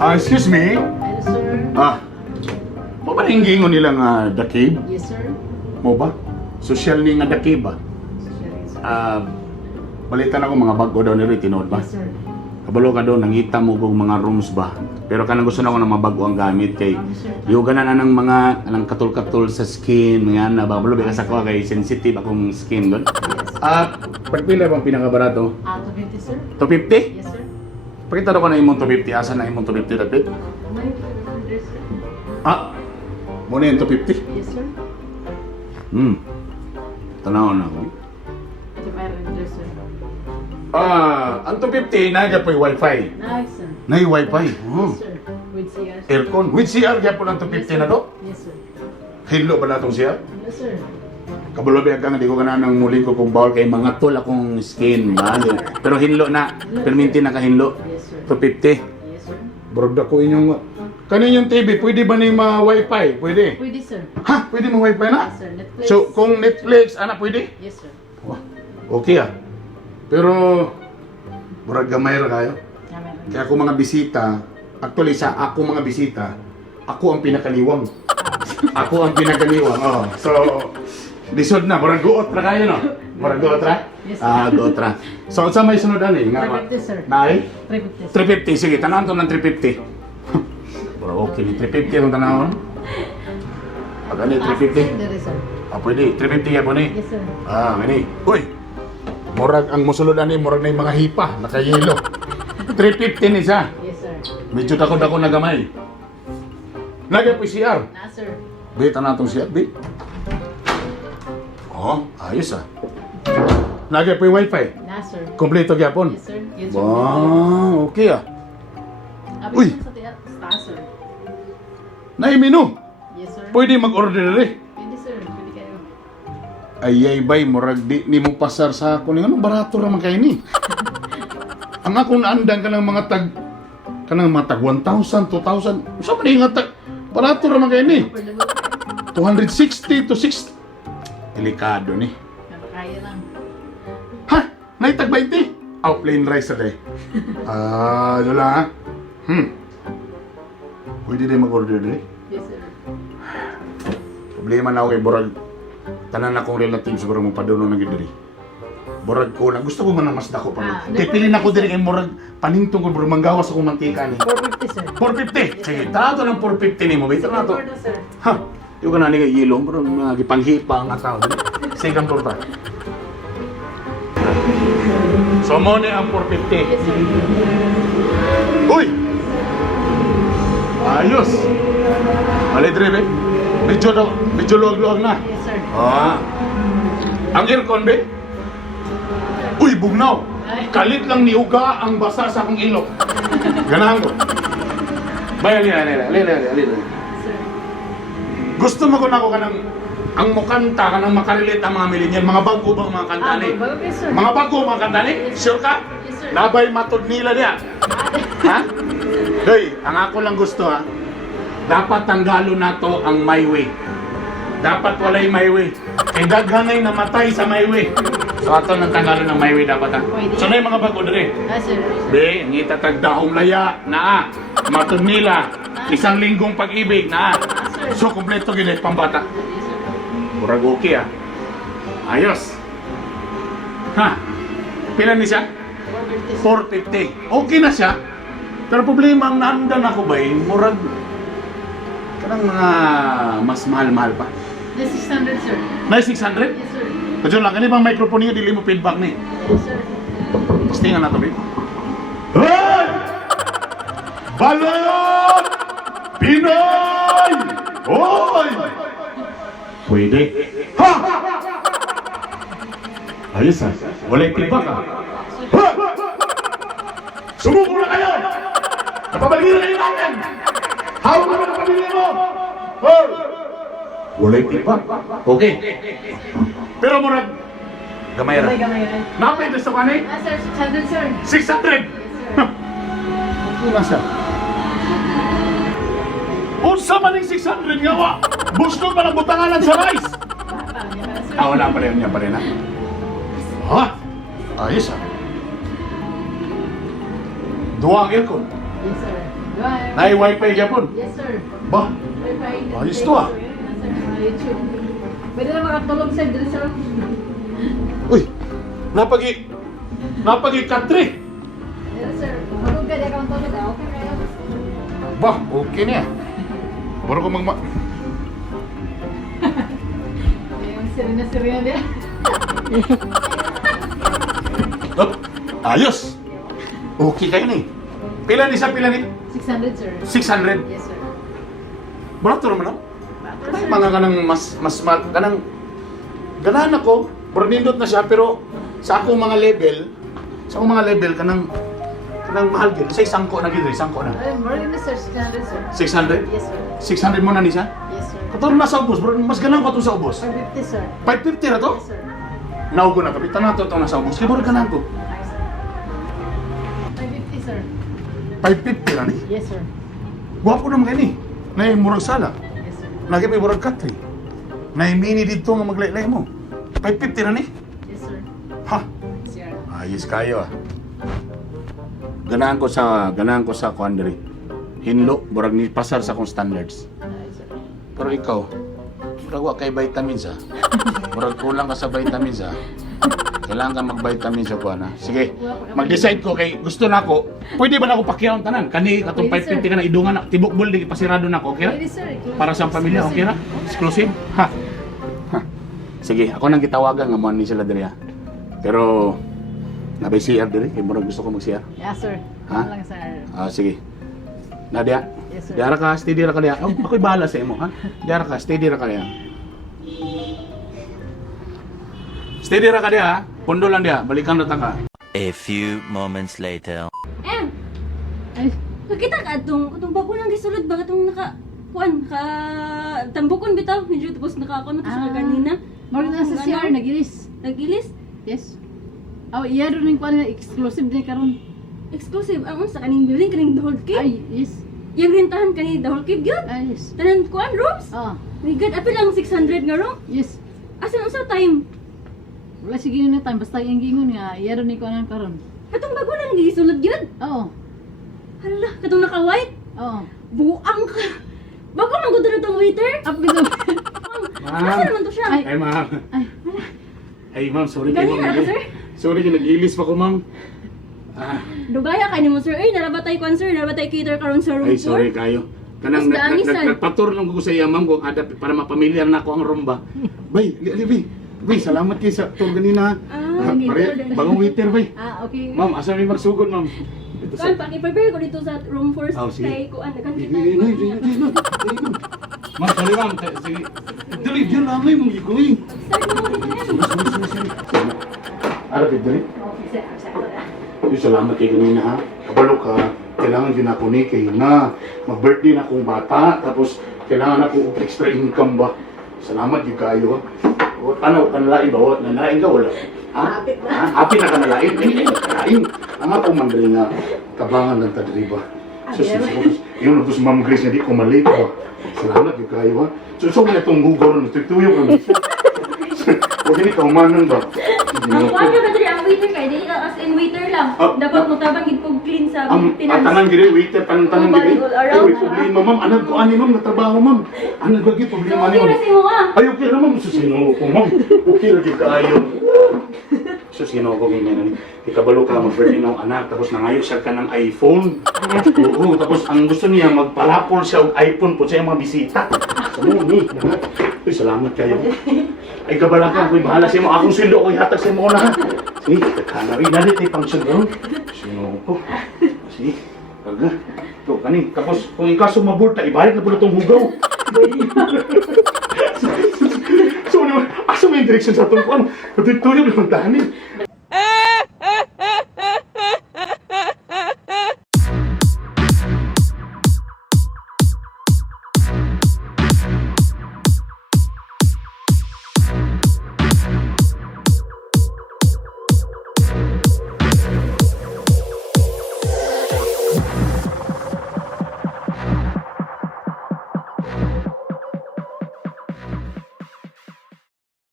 Excuse me? Hello, sir. Mo ba gingon nila nga The Cave? Yes, sir. Mo ba? Social ni nga The Cave ba? Balitan ako mga bago daw nila tinood ba? Yes, sir. Kabalo ka doon, nangita mo kong mga rooms ba? Pero kanang gusto na ako ng mga bago ang gamit kay yoga na ng mga anang katul-katul sa skin, nga na ba? Balo ba sa ko kay sensitive akong skin doon? Pagpila bang pinakabarato? 250, sir. 250? Yes, sir. Pakita daw ko na imong 250. Asa na imong 250 dapat? May dress, sir. Muna yung 250? Yes, sir. Tanaw na ako. Ito mayroon dress, sir. Ang 250, naga po yung wifi. Nice, sir. Na yung wifi. Yes, sir. With CR, sir. Aircon. With CR, kaya po ng 250 na to? Yes, sir. Hinlo ba na itong CR? Yes, sir. Kabalo ba ka nga, di ko kanang muli ko kung bawal kay mga tol akong skin. Pero hinlo na. Perminti na ka hinlo. Yes, sir. 250. Yes, sir. Borda ko inyong... Kaninyong TV, pwede ba na yung wifi? Pwede. Pwede, sir. Ha? Pwede mo wifi na? Yes, sir. Netflix. So, kung Netflix, pwede? Yes, sir. Okay Pero, murag gamay ra kayo. Meron. Kaya ako mga bisita, actually sa ako mga bisita, ako ang pinakaliwang. Ako ang pinakaliwang. So, lisod na, murag guot ra kayo, no? Murag guot ra? Yes, sir. Guot ra. So, sa may sunod ani? 350, sir. Nay? 350, sir. 350, sige, tanawan to ng 350. Pero okay, 350 ang tanawan. Pag ano, 350? There is, sir. Pwede, 350 kaya po ni. Yes, sir. Gani. Uy! Murag ang musulod ani, murag na yung mga hipa, nakayelo. 350 ni siya. Yes, sir. Medyo dako-dako na gamay. Lagay po CR. Na, sir. Bita na itong CR, bi. Ayos Lagay po yung wifi. Na, sir. Kompleto gyapon. Yes, sir. Yes, sir. Wow, okay Uy! Uy! Sa sir. Naimino. Yes, sir. Pwede mag-order rin. Pwede, sir. Pwede kayo. Ay bay, murag di ni mo pasar sa ako ni ano, barato ra man kay ni. Ang ako naandang kanang mga tag 1,000, 2,000. Usa man nga tag barato ra man kay ni. 260 to 60. Delikado ni. Kaya lang. Ha? Naitag 20? Plain rice today. Ano lang Pwede din mag-order din. Yes, sir. Problema na ako kay Borag. Tanan akong relatives siguro mo paduno na gid diri. Borag ko na gusto ko man ang mas dako pa. Kay pili na ko diri kay Borag paningtong ko Borag manggawas akong mantika ni. 450, sir. 450. Sige, tato ng 450 nimo. Bito na to. Sir. Ha. Yung kanani kay yelo, pero mga gipanghipa ang ataw dili. Sige ang torta. So mo ni ang 450. Yes, sir. Uy! Ayos! Mali drive medyo luwag-luwag na. Yes, sir. Ang aircon be? Uy, bugnaw! Kalit lang ni Uga ang basa sa akong ilok. Ganahan ko. Bay, alila. Sir. Gusto mo ko na ako kanang ang mukanta, kanang makarelate ang mga millennial, mga bago ba ang mga kanta ni? Bago, yes, sir. Mga bago ang mga kanta ni? Sure ka? Yes, sir. Labay matod nila niya. Ha? Hey, ang ako lang gusto dapat tanggalo na to ang my way. Dapat walay my way. Kay daghanay namatay sa my way. So ato nang tanggalo ng my way dapat So na yung mga bago dere. Sir. Be, ang itatag daong laya na matod nila. Isang linggong pag-ibig na So kompleto gid pambata. Murag okay Ayos. Ha? Pila ni siya? 450. Okay na siya. Pero problema ang naandan ako ba murag kanang mga mas mahal-mahal pa. The 600, sir. Na 600? Yes, sir. Kadyo lang, kanina bang microphone niyo, dili mo feedback ni. Yes, sir. Pastingan na to, babe. Hey! Balot! Pinoy! Hoy! Pwede. Ha! Ayos Walay feedback Ha! Sumuko na kayo! Napabaliran kayo natin! Hawag naman ang pamilya mo! Hoy! Walay feedback. Okay. Pero murag gamay ra. Napay gusto ka ni? Sir, 600, sir. 600! Okay na siya. Unsa man yung 600 nga wa? Gusto pa ng butanganan sa rice! Wala pa rin niya pa rin Ha? Ayos Duwang aircon. Yes, sir. Bye. Nay wifi gyapon. Yes, sir. Ba, Wi-Fi. ayos to, ah. Nasa YouTube. Pwede na makatulog sir, dito sir. uy, napagi katri. Yes, sir. Tulog ka, di ka tulog. Okay kayo. Ba, okay niya. Baru ko magma... Yung sirina dia. Oh, ayos. Okay kayo ni. Pila ni? 600, sir. 600. Yes, sir. Barato naman, no? Bakit, Ay, sir? mga ganahan ako, nindot na siya, pero sa akong mga level, kanang mahal gid. Sa isang ko na gid, isang ko na. Ay, more na sir, 600, sir. 600? Yes, sir. 600 mo na ni siya? Yes, sir. Katulong na sa ubos, bro. Mas ganahan ko ito sa ubos. 550, sir. 550 na to? Yes, sir. Naugo na, kapitan na ito nasa ubos. Kaya bro, ganahan ko. Ay, sir. 550, sir. 550 na ni. Yes, sir. Guwapo naman kayo ni. Na yung murag sala. Yes, sir. Lagi may murag katri. Na yung mini dito nga maglaylay mo. 550 na ni. Yes, sir. Ha? Sir. Ayos kayo ah. Ganahan ko sa kuandri. Hinlo, murag ni pasar sa akong standards. Ay, sir. Pero ikaw, murag wa kay vitamins ah. Murag kulang ka sa vitamins ah. Kailangan ka mag-vitamins sa kuan ah. Sige, mag-decide ko kay gusto na ako. Pwede ba na ako pakyaw tanan? Kani katong Pwede, 550 ka na idungan na tibok bul di pasirado na ako, okay ra? Pwede, sir. Para sa pamilya, okay ra? Exclusive? Ha. Ha. Sige, ako nang gitawagan nga mo ni sila diri ha. Pero nabay CR diri kay murag gusto ko mag-CR. Yes, sir. Ha? Ano lang, sir. Sige. Nadia. Yes, sir. Diara ka, steady ra ka diya. Oh, ako'y bahala sa imo, ha? Diara ka, steady ra ka diya. Steady ra ka diya, ha? Pundo lang diya, balikan na ta ka. A few moments later. Ay, Nakita ka atong bako nang gisulod ba katong tambukon bitaw medyo tapos nakakuan na siya kanina. more na sa CR, nagilis. Nagilis. Yes. Oh, iya rin yung kuan nga exclusive din karon. Exclusive ang sa kaning building kaning the whole cave. Ay, yes. Yung rentahan kani the whole cave gyud. Ay, yes. Tanan kuan rooms. Oh, My God, apil lang 600 nga room. yes. Asa sa time? Wala sige yun na time, basta yung gingon nga, iya rin yung kuan karon. Katong bago lang gisulod gyud. Oo. Hala, katong naka-white. Oo. Buang ka. Bago man gud na tong waiter. Up dito. Asa naman to siya? Ay. Ay, ma'am. Ay, Ay, ma'am, sorry kayo, Ganyan ma'am. na, sir? Sorry kayo, nag-ilis pa ko, ma'am. Dugaya kay nimo sir. Ay narabatay kwan sir, narabatay cater karon sa room Ay, sorry 4. kayo. Kanang Mas dami, sir. nagpatur lang ko sa iya, ma'am, kung ada para mapamilyar na ako ang rumba. Bay, bay. Bay, salamat kayo sa tour ganina. Bagong waiter, bay. ah, okay. Ma'am, asa may magsugod, ma'am? Ito Kuan paki-prepare ko dito sa room 4 Oh, sige. kay kuan dagan kita. Ma'am, sorry, ma'am. Sige. Dali, diyan lang ay mong ikoy. Ara, dali. Okay, sir. Yung salamat kay ganina, ha? Kabalo ka, kailangan din ako ni kay na mag-birthday na akong bata, tapos kailangan ako extra income ba? Salamat yung kayo, ha? O, ano, kanalain ba? O, nalain ka, wala? Ha? Hapit na. Ha? Hapit na kanalain? Hindi, kanalain. Ang akong mandali nga, tabangan lang ta diri ba? Yung nabos Ma'am Grace na di ko malate ba? Salamat yung kayo, ha? So na itong hugaw na tutuyo kami. Huwag hindi ka umanan ba? Ang kuan ka diri ang waiter kay di as in waiter lang. Ah, Dapat mo tabang gid kog clean sa Ang maintenance. tanang giri, waiter, tanang giri. All around. Ay, may problema, ma'am. Anag ko ani, ma'am, natrabaho, ma'am. Anag lagi problema ni, Okay ma'am. ra si mo ah. Ay, okay na, ma'am. Susino ko, ma'am. Okay lagi kaayo. Susino ko, ganyan. Ikabalo ka, mag-birthday ng anak, tapos nangayo siya ka ng iPhone. Oo, tapos ang gusto niya, magpalapol siya og iPhone po sa iyang mga bisita. Sa mo, ni. Uy, salamat kayo. Ay, kabala ka, ako'y bahala sa mo. Akong sweldo, ako'y hatag sa mo na, ha? Sige, kakana rin. Nalit ay function doon. Sino ko? Sige, kaga. Ito, kanin. Tapos, kung ikaw sumaborta, ibalik na po na itong hugaw. So, asa mo yung direksyon sa itong kuwan? Katuloy naman tahanin.